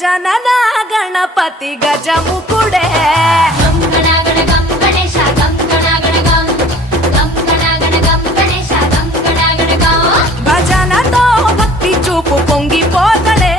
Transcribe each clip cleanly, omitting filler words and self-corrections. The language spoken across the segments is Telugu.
గజనన గణపతి గజముకుడే భజనతో భక్తి చూపు పొంగిపోతడే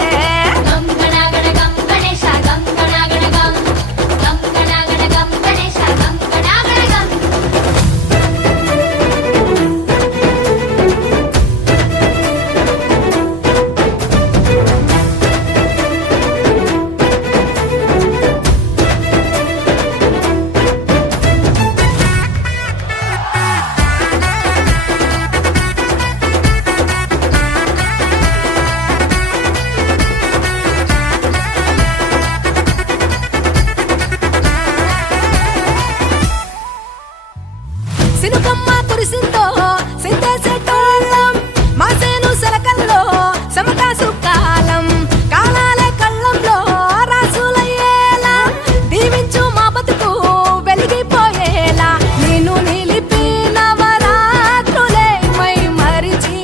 సినుకమ్మ కురిసిందో సింతేసేటోళ్ళం మాసేను సెలకల్లో సమతాసు కాలం కాలాలే కళ్ళంలో రాసులయ్యేలా దీవించు మా బతుకు వెలిగిపోయేలా నేను నిలిపి నవరాత్రులే మై మరిచిపోతాములే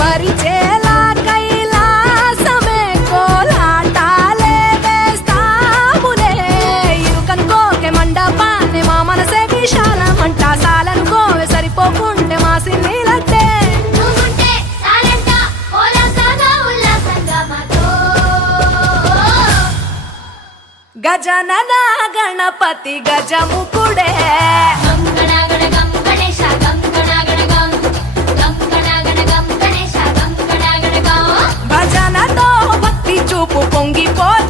మరిచేలా కైలాసమే కోలాటాలే వేస్తాములే ఇరుకనుకోకే మండప మా మనసే విశాలమంట సాలనుకోవే సరిపోకుంటే మా సిన్నీలట్టే గజనన గణపతి గజముకుడే భజనతో భక్తి చూపు పొంగిపోత